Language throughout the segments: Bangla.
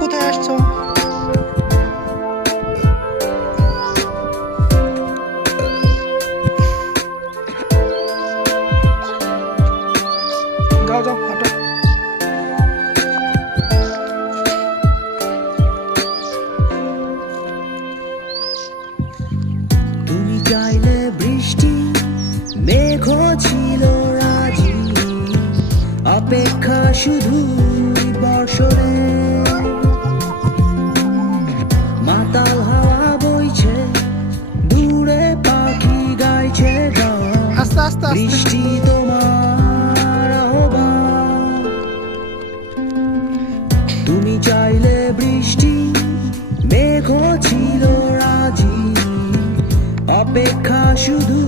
কোথায় আসছো? যাও যাও হাঁটো। মেঘ ছিল রাজি। অপেক্ষা শুধু বর্ষরে মাতাল হাওয়া বইছে দূরে পাখি গাইছে বৃষ্টি তোমার। তুমি চাইলে বৃষ্টি মেঘ ছিল রাজি। অপেক্ষা শুধু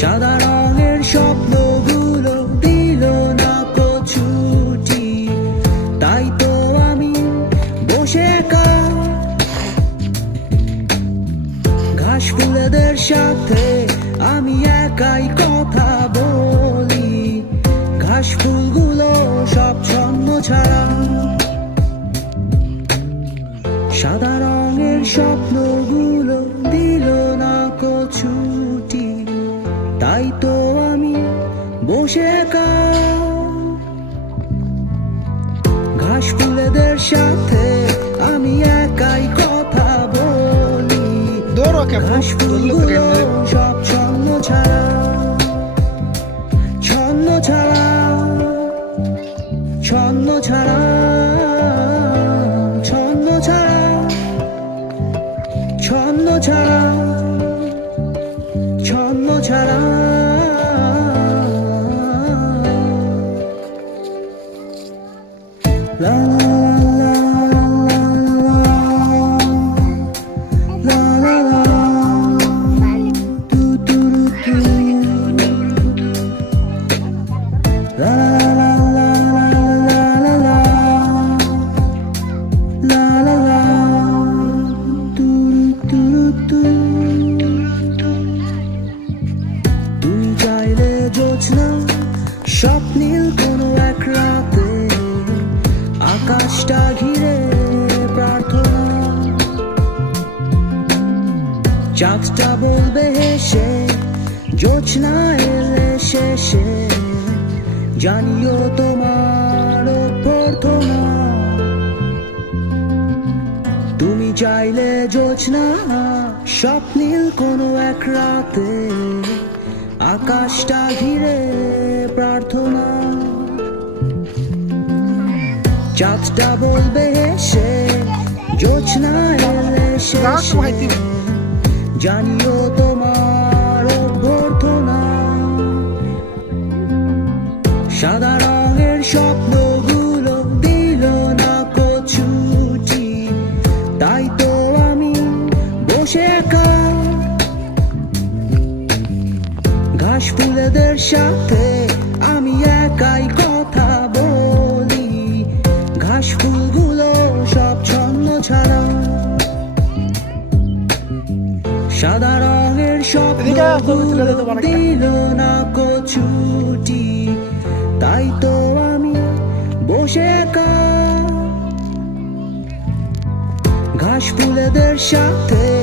সাদা রঙের স্বপ্নগুলো দিল না ছুটি তাই তো আমি বসে কা ঘাস ফুলেদের সাথে আমি একাই কথা বলি। ঘাস ফুলগুলো সব ছন্ন ছাড়া। সাদা রঙের স্বপ্নগুলো দিল না ছুটি তাই তো আমি বসে ঘাস ফুলেদের সাথে আমি একাই কথা বলি। ঘাস ফুলগুলো সব ছন্ন ছাড়া ছন্ন ছাড়া ছন্ন ছাড়া ছন্ন ছাড়া ছন্ন ছাড়া ছন্ন ছাড়া। স্বপ্নীল কোনো এক রাতে আকাশটা ঘিরে প্রার্থনা। চাঁদটা বলবে হেসে এলে শেষে জানিও তোমার প্রার্থনা তুমি চাইলে জোছনা স্বপ্নীল কোনো এক রাতে আকাশটা ঘিরে প্রার্থনা। চাঁদটা বলবে হেসে জোছনা এলে শেষে জানিও তোমার অভ্যর্থনা। সাদা রঙের স্বপ্নগুলো দিল না তাই তো আমি বসে ঘাস ফুলেদের সাথে আমি একাই সাদা রঙের এদিকে আয়, ছবি স্বপ্ন দিল না ছুটি তাই তো আমি বসে একা। ঘাস ফুলেদের সাথে